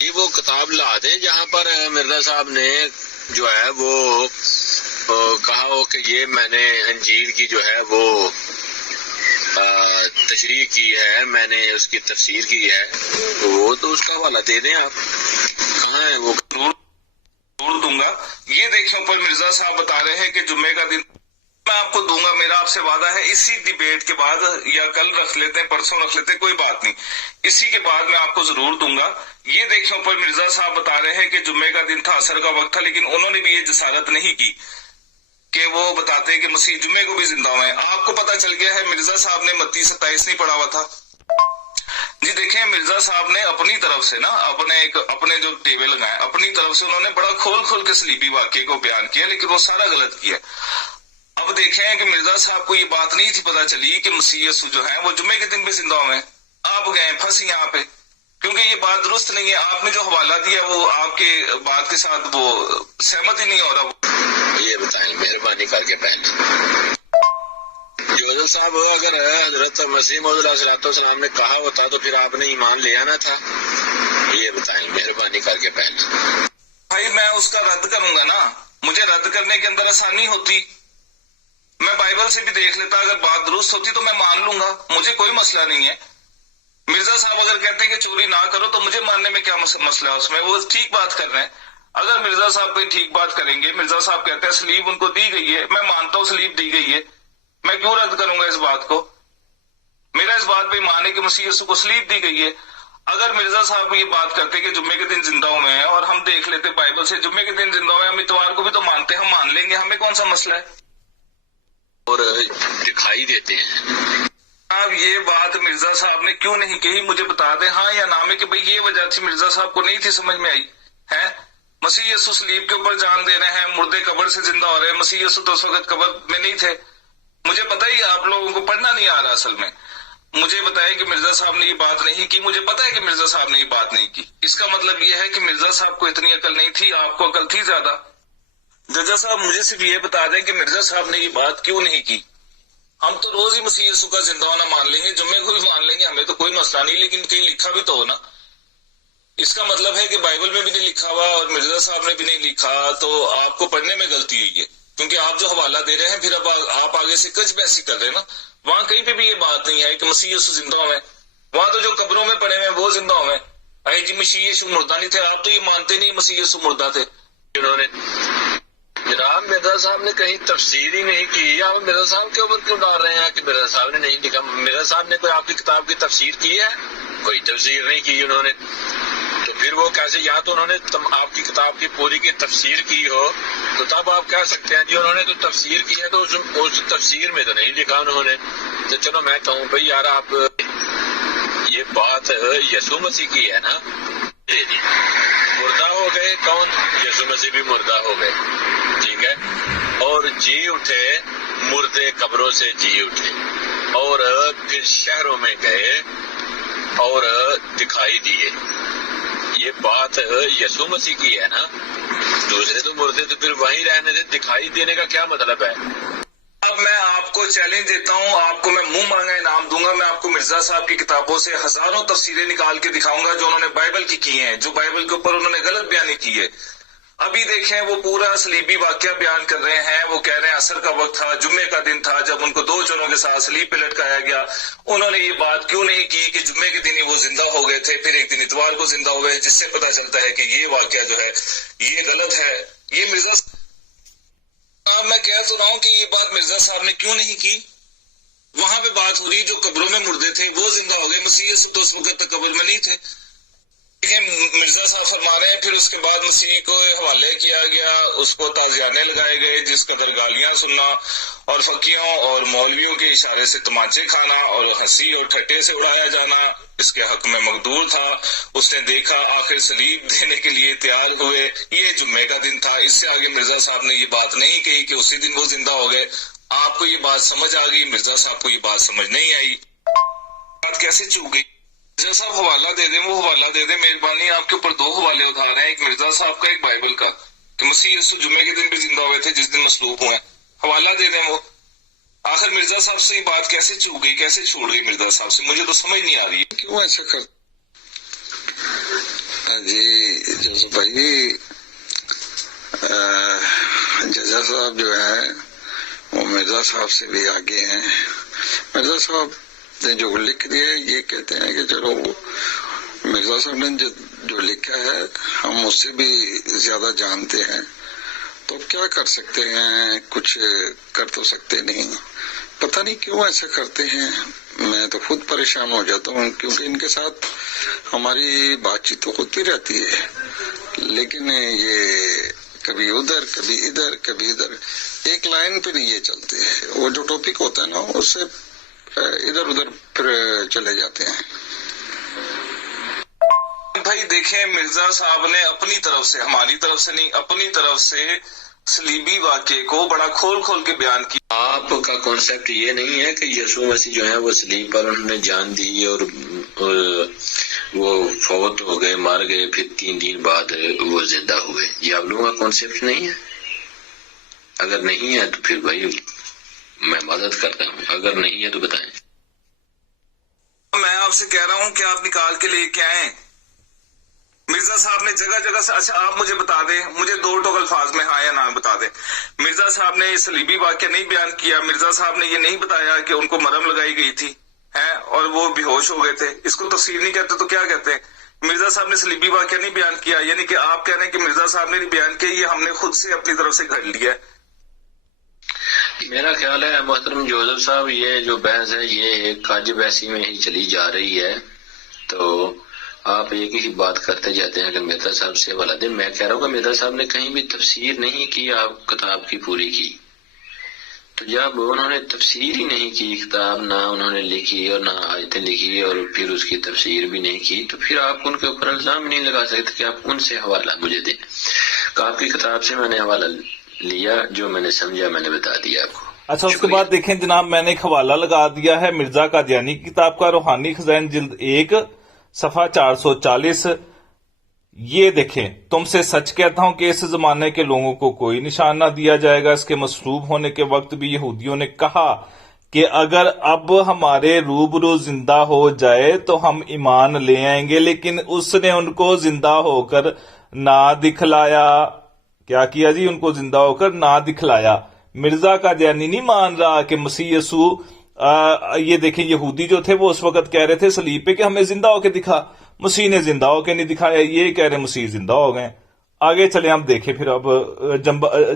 یہ وہ کتاب لا دیں جہاں پر مرزا صاحب نے جو ہے وہ کہا ہو کہ یہ میں نے انجیل کی جو ہے وہ تشریح کی ہے, میں نے اس کی تفسیر کی ہے, وہ تو اس کا حوالہ دے دیں. آپ کہاں ہیں وہ؟ ضرور دوں گا. یہ دیکھیں اوپر مرزا صاحب بتا رہے ہیں کہ جمعے کا دن میں آپ کو دوں گا, میرا آپ سے وعدہ ہے. اسی ڈیبیٹ کے بعد یا کل رکھ لیتے ہیں, پرسوں رکھ لیتے ہیں, کوئی بات نہیں, اسی کے بعد میں آپ کو ضرور دوں گا. یہ دیکھیں اوپر مرزا صاحب بتا رہے ہیں کہ جمعے کا دن تھا, عصر کا وقت تھا, لیکن انہوں نے بھی یہ جسارت نہیں کی کہ وہ بتاتے ہیں کہ مسیح جمعے کو بھی زندہ ہوئے. آپ کو پتا چل گیا ہے مرزا صاحب نے متی 27 نہیں پڑھا ہوا تھا. جی دیکھیں مرزا صاحب نے اپنی طرف سے نا اپنے جو ٹیبل لگائے اپنی طرف سے انہوں نے بڑا کھول کے صلیبی واقعے کو بیان کیا, لیکن وہ سارا غلط کیا. اب دیکھیں کہ مرزا صاحب کو یہ بات نہیں تھی پتا چلی کہ مسیح یسوع جو ہے وہ جمعے کے دن بھی زندہ ہوئے. آپ گئے پھنس یہاں پہ, کیونکہ یہ بات درست نہیں ہے. آپ نے جو حوالہ دیا وہ آپ کے بات کے ساتھ وہ سہمت ہی نہیں ہو رہا. یہ بتائیں مہربانی کر کے پہلے جوزل صاحب, اگر حضرت مسیح موعود علیہ الصلوۃ والسلام نے کہا ہوتا تو پھر آپ نے ایمان لے آنا تھا. یہ بتائیں مہربانی کر کے پہلے. بھائی میں اس کا رد کروں گا نا, مجھے رد کرنے کے اندر آسانی ہوتی. میں بائبل سے بھی دیکھ لیتا, اگر بات درست ہوتی تو میں مان لوں گا, مجھے کوئی مسئلہ نہیں ہے. مرزا صاحب اگر کہتے ہیں کہ چوری نہ کرو تو مجھے ماننے میں کیا مسئلہ ہے اس میں, وہ ٹھیک بات کر رہے ہیں. اگر مرزا صاحب کوئی ٹھیک بات کریں گے, مرزا صاحب کہتے ہیں سلیب ان کو دی گئی ہے, میں مانتا ہوں سلیب دی گئی ہے, میں کیوں رد کروں گا اس بات کو. میرا اس بات پہ ایمان ہے کہ مسیح یسوع کو صلیب دی گئی ہے. اگر مرزا صاحب یہ بات کرتے کہ جمعے کے دن زندہ ہوئے ہیں اور ہم دیکھ لیتے بائبل سے جمعے کے دن زندہ ہوئے، ہم اتوار کو بھی تو مانتے ہیں، ہم مان لیں گے، ہمیں کون سا مسئلہ ہے. اور دکھائی دیتے ہیں. اب یہ بات مرزا صاحب نے کیوں نہیں کہی، مجھے بتا دیں ہاں یا نہ میں کہ بھئی یہ وجہ تھی، مرزا صاحب کو نہیں تھی سمجھ میں آئی ہے. مسیح یسوع صلیب کے اوپر جان دے رہے ہیں، مردے قبر سے زندہ ہو رہے ہیں، مسیح یسوع تو اس وقت قبر میں نہیں تھے. مجھے پتہ ہی آپ لوگوں کو پڑھنا نہیں آ رہا اصل میں. مجھے بتائیں کہ مرزا صاحب نے یہ بات نہیں کی، مجھے پتا ہے کہ مرزا صاحب نے یہ بات نہیں کی. اس کا مطلب یہ ہے کہ مرزا صاحب کو اتنی عقل نہیں تھی، آپ کو عقل تھی زیادہ. ججا صاحب مجھے صرف یہ بتا دیں کہ مرزا صاحب نے یہ بات کیوں نہیں کی. ہم تو روز ہی مسیح یسوع کا زندہ ہونا مان لیں گے، جمعے کو بھی مان لیں گے، ہمیں تو کوئی مسئلہ نہیں، لیکن کہیں لکھا بھی تو ہو نا. اس کا مطلب ہے کہ بائبل میں بھی نہیں لکھا ہوا اور مرزا صاحب نے بھی نہیں لکھا، تو آپ کو پڑھنے میں غلطی ہوئی ہے. کیونکہ آپ جو حوالہ دے رہے ہیں پھر اب آپ آگے سے کچھ بحثی کر رہے ہیں نا. وہاں کہیں پہ بھی یہ بات نہیں آئی کہ مسیح یسوع زندہ ہوئے. وہاں تو جو قبروں میں پڑے ہوئے وہ زندہ ہوئے. اے جی مسیح یسوع مردہ نہیں تھے، آپ تو یہ مانتے نہیں مسیح یسوع مردہ تھے. انہوں نے جناب مرزا صاحب نے کہیں تفسیر ہی نہیں کی. آپ مرزا صاحب کے اوپر کیوں ڈال رہے ہیں کہ مرزا صاحب نے نہیں لکھا؟ مرزا صاحب نے کوئی آپ کی کتاب کی تفسیر کی ہے؟ کوئی تفسیر نہیں کی انہوں نے. تو پھر وہ کیسے، یا تو انہوں نے آپ کی کتاب کی پوری کی تفسیر کی ہو تو تب آپ کہہ سکتے ہیں جی انہوں نے تو تفسیر کی ہے، تو اس تفسیر میں تو نہیں لکھا انہوں نے. تو چلو میں کہوں بھائی یار آپ یہ بات یسوع مسیح کی ہے نا، مردہ ہو گئے کون؟ یسوع مسیح بھی مردہ ہو گئے، ٹھیک ہے، اور جی اٹھے، مردے قبروں سے جی اٹھے، اور پھر شہروں میں گئے اور دکھائی دیے. یہ بات یسوع مسیح کی ہے نا. دوسرے تو مردے تو پھر وہیں رہنے سے، دکھائی دینے کا کیا مطلب ہے؟ اب میں آپ کو چیلنج دیتا ہوں، آپ کو میں منہ مانگا انعام دوں گا. میں آپ کو مرزا صاحب کی کتابوں سے ہزاروں تفسیریں نکال کے دکھاؤں گا جو انہوں نے بائبل کی ہیں، جو بائبل کے اوپر انہوں نے غلط بیانی کی ہے. ابھی دیکھیں وہ پورا صلیبی واقعہ بیان کر رہے ہیں. وہ کہہ رہے ہیں عصر کا وقت تھا، جمعے کا دن تھا، جب ان کو 2 چوروں کے ساتھ صلیب پہ لٹکایا گیا. انہوں نے یہ بات کیوں نہیں کی کہ جمعے کے دن ہی وہ زندہ ہو گئے تھے، پھر ایک دن اتوار کو زندہ ہوئے، جس سے پتہ چلتا ہے کہ یہ واقعہ جو ہے یہ غلط ہے. یہ مرزا میں کہہ تو رہا ہوں کہ یہ بات مرزا صاحب نے کیوں نہیں کی. وہاں پہ بات ہو رہی جو قبروں میں مردے تھے وہ زندہ ہو گئے، مسیح یسوع تو اس وقت تک قبر میں نہیں تھے. مرزا صاحب فرما رہے ہیں پھر اس کے بعد مسیح کو حوالے کیا گیا، اس کو تازیانے لگائے گئے، جس قدر گالیاں سننا اور فقیوں اور مولویوں کے اشارے سے تماچے کھانا اور ہنسی اور ٹھٹے سے اڑایا جانا اس کے حق میں مقدور تھا. اس نے دیکھا، آخر صلیب دینے کے لیے تیار ہوئے. یہ جمعے کا دن تھا. اس سے آگے مرزا صاحب نے یہ بات نہیں کہی کہ اسی دن وہ زندہ ہو گئے. آپ کو یہ بات سمجھ آ گئی، مرزا صاحب کو یہ بات سمجھ نہیں آئی. بات کیسے چوک گئی؟ مرزا صاحب حوالہ دے دیں، وہ حوالہ دے دیں. مہربانی آپ کے اوپر 2 حوالے اٹھا رہے ہیں، ایک مرزا صاحب کا، ایک بائبل کا، کہ مسیح یسوع جمعے کے دن بھی زندہ ہوئے تھے جس دن مصلوب ہوئے. حوالہ دے دیں. وہ آخر مرزا صاحب سے یہ بات کیسے چوک گئی، کیسے چھوڑ گئی مرزا صاحب سے؟ مجھے تو سمجھ نہیں آ رہی ہے. کیوں ایسا کر جی جوزف بھائی، ججا صاحب جو ہے وہ مرزا صاحب سے بھی آگے ہیں. مرزا صاحب نے جو لکھ دیا یہ کہتے ہیں کہ چلو مرزا صاحب نے جو لکھا ہے ہم اس سے بھی زیادہ جانتے ہیں، تو کیا کر سکتے ہیں؟ کچھ کر تو سکتے نہیں. پتہ نہیں کیوں ایسا کرتے ہیں. میں تو خود پریشان ہو جاتا ہوں، کیونکہ ان کے ساتھ ہماری بات چیت تو ہوتی رہتی ہے، لیکن یہ کبھی ادھر کبھی ادھر کبھی ادھر، ایک لائن پہ نہیں یہ چلتے. وہ جو ٹاپک ہوتا ہے نا اس سے ادھر ادھر پھر چلے جاتے ہیں. بھائی دیکھیں، مرزا صاحب نے اپنی طرف سے، ہماری طرف سے نہیں، اپنی طرف سے صلیبی واقعے کو بڑا کھول کھول کے بیان کیا. آپ کا کانسیپٹ یہ نہیں ہے کہ یسوع مسیح جو ہے وہ صلیب پر انہوں نے جان دی اور وہ فوت ہو گئے، مار گئے، پھر 3 دن بعد وہ زندہ ہوئے. یہ آپ لوگوں کا کانسیپٹ نہیں ہے؟ اگر نہیں ہے تو پھر بھائی میں مدد کرتا ہوں، اگر نہیں ہے تو بتائیں. میں آپ سے کہہ رہا ہوں کہ آپ نکال کے لے کے آئیں. مرزا صاحب نے جگہ جگہ سے، اچھا آپ مجھے بتا دیں، مجھے 2 ٹوک الفاظ میں ہاں یا نہ بتا دیں. مرزا صاحب نے صلیبی واقعہ نہیں بیان کیا. مرزا صاحب نے یہ نہیں بتایا کہ ان کو مرہم لگائی گئی تھی اور وہ بے ہوش ہو گئے تھے. اس کو تفسیر نہیں کہتے تو کیا کہتے ہیں؟ مرزا صاحب نے صلیبی واقعہ نہیں بیان کیا، یعنی کہ آپ کہہ رہے ہیں کہ مرزا صاحب نے نہیں بیان کیا، یہ ہم نے خود سے اپنی طرف سے گھڑ لیا ہے. میرا خیال ہے محترم جوزف صاحب، یہ جو بحث ہے یہ ایک کاج بحثی میں ہی چلی جا رہی ہے، تو آپ ایک ہی بات کرتے جاتے ہیں کہ مرزا صاحب سے حوالہ دیں۔ میں کہہ رہا ہوں کہ مرزا صاحب نے کہیں بھی تفسیر نہیں کی آپ کتاب کی پوری کی، تو جب انہوں نے تفسیر ہی نہیں کی کتاب، نہ انہوں نے لکھی اور نہ آیتیں لکھی اور پھر اس کی تفسیر بھی نہیں کی، تو پھر آپ ان کے اوپر الزام نہیں لگا سکتے کہ آپ ان سے حوالہ مجھے دیں۔ کہ آپ کی کتاب سے میں نے حوالہ لیا، جو میں نے سمجھا میں نے بتا دیا آپ کو۔ اچھا، اس کے بعد دیکھیں جناب، میں نے ایک حوالہ لگا دیا ہے مرزا قادیانی کی کتاب کا، روحانی خزائن جلد 1 صفحہ 440۔ یہ دیکھیں، تم سے سچ کہتا ہوں کہ اس زمانے کے لوگوں کو کوئی نشان نہ دیا جائے گا۔ اس کے مصلوب ہونے کے وقت بھی یہودیوں نے کہا کہ اگر اب ہمارے روبرو زندہ ہو جائے تو ہم ایمان لے آئیں گے، لیکن اس نے ان کو زندہ ہو کر نہ دکھلایا۔ کیا کیا جی؟ ان کو زندہ ہو کر نہ دکھلایا۔ مرزا قادیانی نہیں مان رہا کہ مسیح یسوع، یہ دیکھیں یہودی جو تھے وہ اس وقت کہہ رہے تھے صلیب پہ کہ ہمیں زندہ ہو کے دکھا، مسیح نے زندہ ہو کے نہیں دکھایا، یہ کہہ رہے مسیح زندہ ہو گئے۔ آگے چلیں، ہم دیکھیں پھر اب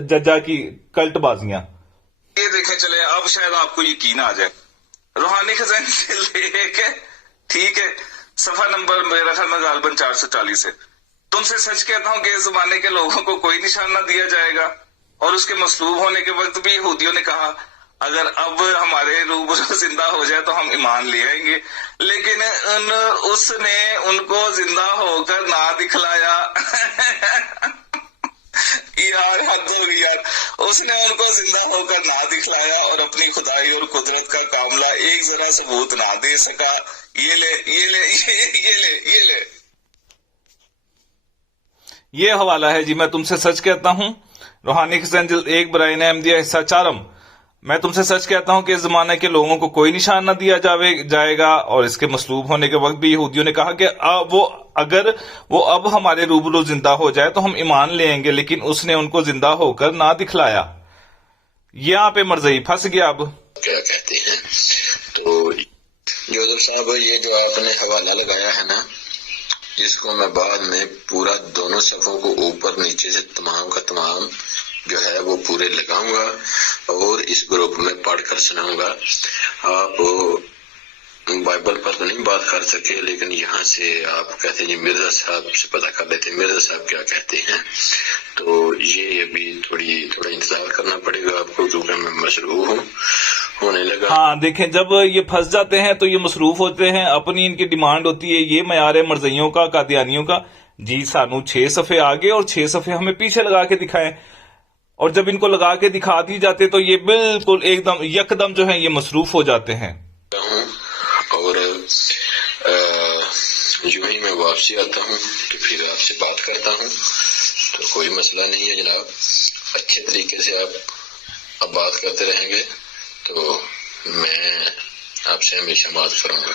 ججا کی کلٹ بازیاں۔ یہ دیکھیں چلے، اب شاید آپ کو یقین آ جائے۔ روحانی خزائن جلد 1 ہے، ٹھیک ہے، صفحہ نمبر میرا خیال میں غالباً 440 ہے۔ تم سے سچ کہتا ہوں کہ اس زمانے کے لوگوں کو کوئی نشان نہ دیا جائے گا، اور اس کے مصلوب ہونے کے وقت بھی یہودیوں نے کہا اگر اب ہمارے روبرو زندہ ہو جائے تو ہم ایمان لے آئیں گے، لیکن اس نے ان کو زندہ ہو کر نہ دکھلایا۔ یار حد ہو گئی یار، اس نے ان کو زندہ ہو کر نہ دکھلایا اور اپنی خدائی اور قدرت کا کاملہ ایک ذرا ثبوت نہ دے سکا۔ یہ لے یہ لے یہ لے یہ لے۔ یہ حوالہ ہے جی، میں تم سے سچ کہتا ہوں، روحانی خزائن جلد 1 برائن احمدیہ حصہ 4۔ میں تم سے سچ کہتا ہوں کہ اس زمانے کے لوگوں کو کوئی نشان نہ دیا جائے گا، اور اس کے مصلوب ہونے کے وقت بھی یہودیوں نے کہا کہ اگر وہ اب ہمارے روبرو زندہ ہو جائے تو ہم ایمان لے آئیں گے، لیکن اس نے ان کو زندہ ہو کر نہ دکھلایا۔ یہاں پہ مرزائی پھنس گیا۔ اب کیا کہتے ہیں، تو جوزف صاحب یہ جو آپ نے حوالہ لگایا ہے نا، اس کو میں بعد میں پورا دونوں صفوں کو اوپر نیچے سے تمام کا تمام جو ہے وہ پورے لگاؤں گا اور اس گروپ میں پڑھ کر سناؤں گا۔ آپ بائبل پر تو نہیں بات کر سکے، لیکن یہاں سے آپ کہتے ہیں مرزا صاحب سے پتہ کر لیتے ہیں مرزا صاحب کیا کہتے ہیں۔ تو یہ ابھی تھوڑا انتظار کرنا پڑے گا آپ کو، کیونکہ میں مصروف ہوں ہونے لگا۔ ہاں دیکھیں، جب یہ پھنس جاتے ہیں تو یہ مصروف ہوتے ہیں، اپنی ان کی ڈیمانڈ ہوتی ہے یہ معیار مرزائیوں کا، قادیانیوں کا، جی سانو 6 صفحے آگے اور 6 صفحے ہمیں پیچھے لگا کے دکھائیں، اور جب ان کو لگا کے دکھا دی جاتے تو یہ بالکل ایک دم یکدم جو ہے یہ مصروف ہو جاتے ہیں۔ اور جو ہی میں واپسی آتا ہوں تو پھر آپ سے بات کرتا ہوں، تو کوئی مسئلہ نہیں ہے جناب، اچھے طریقے سے آپ اب بات کرتے رہیں گے تو میں آپ سے ہمیشہ بات کروں گا۔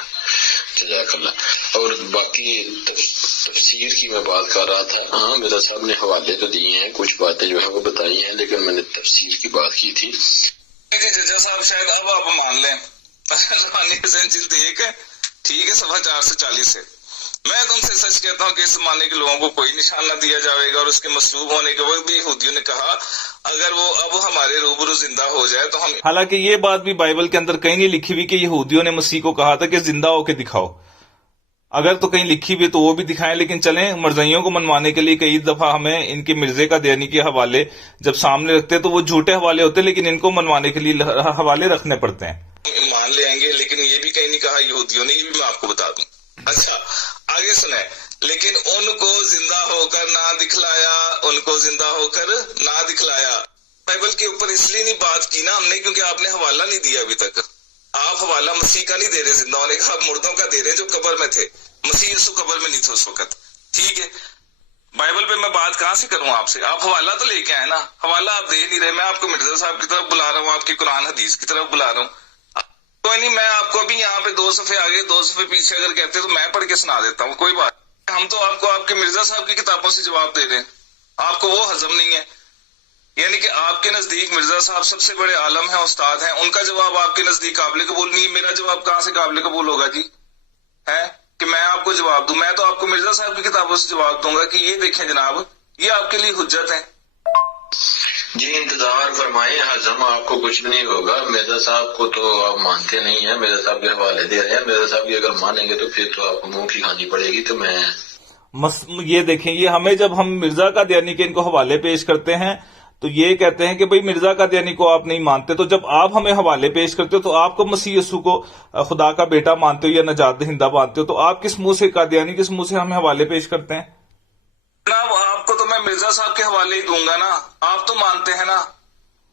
جزاک اللہ۔ اور باقی تفسیر کی میں بات کر رہا تھا، ہاں مرزا صاحب نے حوالے تو دیے ہیں، کچھ باتیں جو ہیں وہ بتائی ہیں، لیکن میں نے تفسیر کی بات کی تھی۔ جی ججا صاحب شاید اب آپ مان لیں، روحانی خزائن جلد 1 ہے، ٹھیک ہے، صفحہ 440 سے۔ میں تم سے سچ کہتا ہوں کہ اس زمانے کے لوگوں کو کوئی نشان نہ دیا جائے گا، اور اس کے مصلوب ہونے کے وقت بھی یہودیوں نے کہا اگر وہ اب ہمارے روبرو زندہ ہو جائے تو ہم۔ حالانکہ یہ بات بھی بائبل کے اندر کہیں نہیں لکھی ہوئی کہ یہودیوں نے مسیح کو کہا تھا کہ زندہ ہو کے دکھاؤ، اگر تو کہیں لکھی ہوئی تو وہ بھی دکھائیں، لیکن چلیں مرزائیوں کو منوانے کے لیے کئی دفعہ ہمیں ان کے مرزے کا دینی کے حوالے جب سامنے رکھتے تو وہ جھوٹے حوالے ہوتے، لیکن ان کو منوانے کے لیے حوالے رکھنے پڑتے ہیں۔ مان لے آئیں گے، لیکن یہ بھی کہیں نہیں کہا یہودیوں نے، یہ بھی میں آپ کو بتا دوں۔ اچھا آگے سنیں، لیکن ان کو زندہ ہو کر نہ دکھلایا، ان کو زندہ ہو کر نہ دکھلایا۔ بائبل کے اوپر اس لیے نہیں بات کی نا ہم نے کیونکہ آپ نے حوالہ نہیں دیا ابھی تک۔ آپ حوالہ مسیح کا نہیں دے رہے زندہ ہونے کا، آپ مردوں کا دے رہے جو قبر میں تھے۔ مسیح یسوع قبر میں نہیں تھے اس وقت، ٹھیک ہے۔ بائبل پہ میں بات کہاں سے کروں آپ سے؟ آپ حوالہ تو لے کے آئے نا، حوالہ آپ دے نہیں رہے۔ میں آپ کو مرزا صاحب کی طرف بلا رہا ہوں، آپ کی قرآن حدیث کی طرف بلا رہا ہوں۔ کوئی نہیں، میں آپ کو ابھی یہاں پہ 2 صفحے آگے 2 صفحے پیچھے اگر کہتے تو میں پڑھ کے سنا دیتا ہوں، کوئی بات نہیں۔ ہم تو آپ کو آپ کے مرزا صاحب کی کتابوں سے جواب دے رہے ہیں، آپ کو وہ ہضم نہیں ہے۔ یعنی کہ آپ کے نزدیک مرزا صاحب سب سے بڑے عالم ہیں، استاد ہیں، ان کا جواب آپ کے نزدیک قابل قبول نہیں ہے۔ میرا جواب کہاں سے قابل قبول ہوگا جی؟ ہے کہ میں آپ کو جواب دوں؟ میں تو آپ کو مرزا صاحب کی کتابوں سے جواب دوں گا کہ یہ دیکھیں جناب، یہ آپ کے لیے حجت ہے۔ جی انتظار فرمائیں، ہضم آپ کو کچھ بھی نہیں ہوگا. مرزا صاحب کو تو آپ مانتے نہیں ہیں، مرزا صاحب کے حوالے دے رہے ہیں. مرزا صاحب کی اگر مانیں گے تو پھر تو آپ کو منہ کی کھانی پڑے گی. تو میں یہ دیکھیں، یہ ہمیں جب ہم مرزا قادیانی کے ان کو حوالے پیش کرتے ہیں تو یہ کہتے ہیں کہ بھئی مرزا قادیانی کو آپ نہیں مانتے، تو جب آپ ہمیں حوالے پیش کرتے ہو تو آپ کو مسیح یسوع کو خدا کا بیٹا مانتے ہو یا نجات دہندہ مانتے ہو، تو آپ کس منہ سے قادیانی کس منہ سے ہمیں حوالے پیش کرتے ہیں؟ جناب آپ کو تو میں مرزا صاحب کے حوالے ہی دوں گا نا، آپ تو مانتے ہیں نا.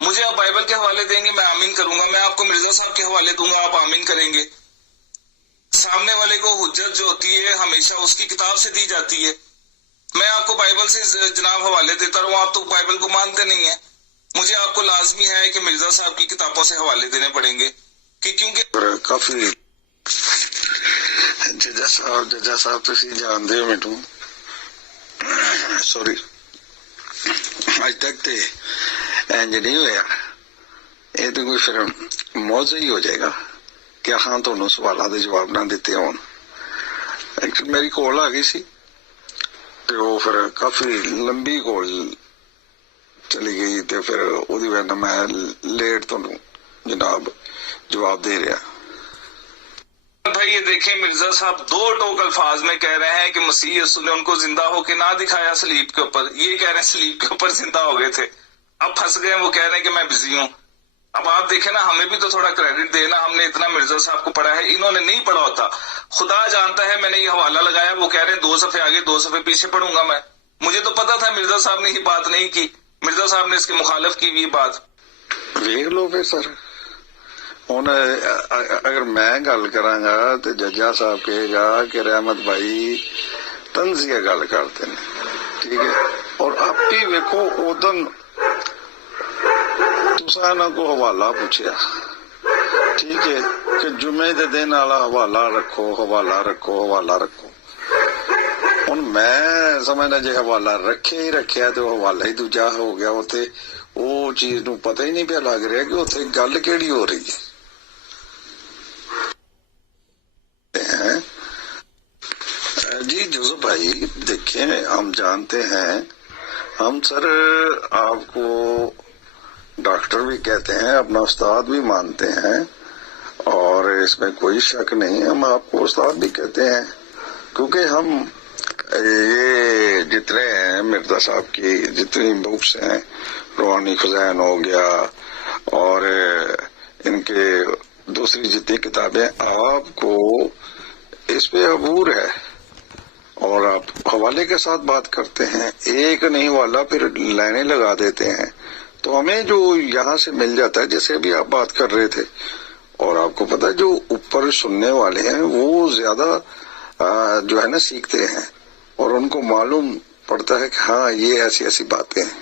مجھے آپ بائبل کے حوالے دیں گے، میں آمین کروں گا. میں آپ کو مرزا صاحب کے حوالے دوں گا، آپ آمین کریں گے. سامنے والے کو حجت جو ہوتی ہے ہمیشہ اس کی کتاب سے دی جاتی ہے. میں آپ کو بائبل سے جناب حوالے دیتا رہوں، آپ تو بائبل کو مانتے نہیں ہیں. مجھے آپ کو لازمی ہے کہ مرزا صاحب کی کتابوں سے حوالے دینے پڑیں گے کہ کیونکہ کافی ججا صاحب تسی جانتے ہو مٹو سوری اج تک تے انج نہیں ہویا. یہ تو کوئی پھر موضوع ہی ہو جائے گا کہ ہاں تمہیں سوالوں کے جواب نہ دیتے ہون. میری کال آ گئی سی تے وہ پھر کافی لمبی کال چلی گئی تے پھر وہی وجہ میں لیٹ تمہیں جناب جواب دے رہا. بھائی یہ دیکھیں مرزا صاحب دو ٹوک الفاظ میں کہہ رہے ہیں کہ مسیح یسوع نے ان کو زندہ ہو کے نہ دکھایا سلیب کے اوپر. یہ کہہ رہے ہیں سلیب کے اوپر زندہ ہو گئے تھے، اب پھنس گئے. وہ کہہ رہے ہیں کہ میں بزی ہوں. اب آپ دیکھیں نا، ہمیں بھی تو تھوڑا کریڈٹ دینا. ہم نے اتنا مرزا صاحب کو پڑھا ہے، انہوں نے نہیں پڑھا ہوتا. خدا جانتا ہے، میں نے یہ حوالہ لگایا، وہ کہہ رہے ہیں 2 صفحے آگے 2 صفحے پیچھے پڑھوں گا. میں مجھے تو پتا تھا مرزا صاحب نے یہ بات نہیں کی، مرزا صاحب نے اس کے مخالف کی ہوئی بات. ویکھ لو پھر سر ہوں اگر میں گل کراں گا تو ججا صاحب کہے گا کہ رحمت بھائی تنزیہ گل کرتے ہیں، ٹھیک ہے. اور آپ بھی ویکھو ادن تساں انہاں کو حوالہ پوچھیا، ٹھیک ہے، کہ جمعے دے دن والا حوالہ رکھو حوالہ رکھو حوالہ رکھو. ہوں میں سمجھنا جی حوالہ رکھے ہی رکھیا تو حوالہ ہی دوجا ہو گیا. اتنے وہ چیز نو پتہ ہی نہیں پیا لگ رہا کہ اتنے گل کیڑی ہو رہی ہے. جی جوزف بھائی دیکھیں، ہم جانتے ہیں، ہم سر آپ کو ڈاکٹر بھی کہتے ہیں، اپنا استاد بھی مانتے ہیں، اور اس میں کوئی شک نہیں. ہم آپ کو استاد بھی کہتے ہیں کیونکہ ہم یہ جتنے ہیں مرزا صاحب کی جتنی بکس ہیں، روحانی خزائن ہو گیا اور ان کے دوسری جتنی کتابیں، آپ کو اس پہ عبور ہے اور آپ حوالے کے ساتھ بات کرتے ہیں. ایک نہیں حوالہ پھر لائنیں لگا دیتے ہیں. تو ہمیں جو یہاں سے مل جاتا ہے، جیسے ابھی آپ بات کر رہے تھے، اور آپ کو پتا جو اوپر سننے والے ہیں وہ زیادہ جو ہے نا سیکھتے ہیں، اور ان کو معلوم پڑتا ہے کہ ہاں یہ ایسی ایسی باتیں ہیں.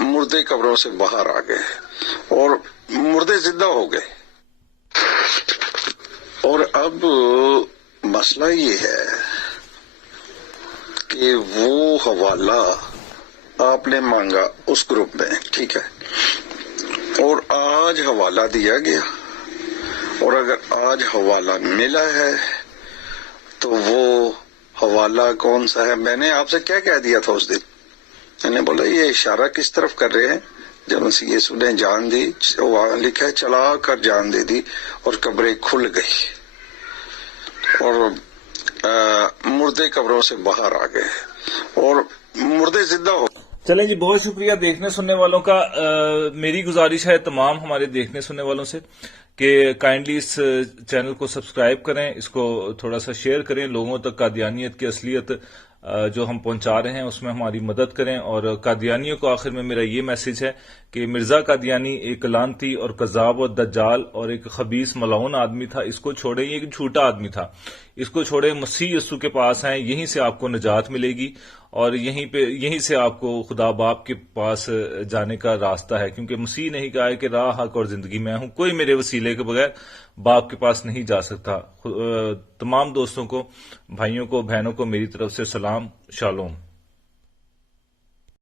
مردے قبروں سے باہر آ گئے اور مردے زندہ ہو گئے. اور اب مسئلہ یہ ہے کہ وہ حوالہ آپ نے مانگا اس گروپ میں، ٹھیک ہے، اور آج حوالہ دیا گیا، اور اگر آج حوالہ ملا ہے تو وہ حوالہ کون سا ہے؟ میں نے آپ سے کیا کہہ دیا تھا اس دن؟ میں نے بولا یہ اشارہ کس طرف کر رہے ہیں؟ جب مسیح یسوع نے جان دی، وہاں لکھا ہے چلا کر جان دے دی اور قبریں کھل گئی اور مردے قبروں سے باہر آ گئے اور مردے زندہ ہو. چلیں جی، بہت شکریہ دیکھنے سننے والوں کا. میری گزارش ہے تمام ہمارے دیکھنے سننے والوں سے کہ کائنڈلی اس چینل کو سبسکرائب کریں، اس کو تھوڑا سا شیئر کریں، لوگوں تک قادیانیت کی اصلیت جو ہم پہنچا رہے ہیں اس میں ہماری مدد کریں. اور قادیانیوں کو آخر میں میرا یہ میسج ہے کہ مرزا قادیانی ایک لعنتی اور کذاب اور دجال اور ایک خبیث ملعون آدمی تھا. اس کو چھوڑیں، یہ ایک جھوٹا آدمی تھا. اس کو چھوڑیں، مسیح یسوع کے پاس آئیں، یہیں سے آپ کو نجات ملے گی اور یہیں سے آپ کو خدا باپ کے پاس جانے کا راستہ ہے، کیونکہ مسیح نہیں کہا ہے کہ راہ، حق اور زندگی میں ہوں، کوئی میرے وسیلے کے بغیر باپ کے پاس نہیں جا سکتا. تمام دوستوں کو، بھائیوں کو، بہنوں کو میری طرف سے سلام. شالوم.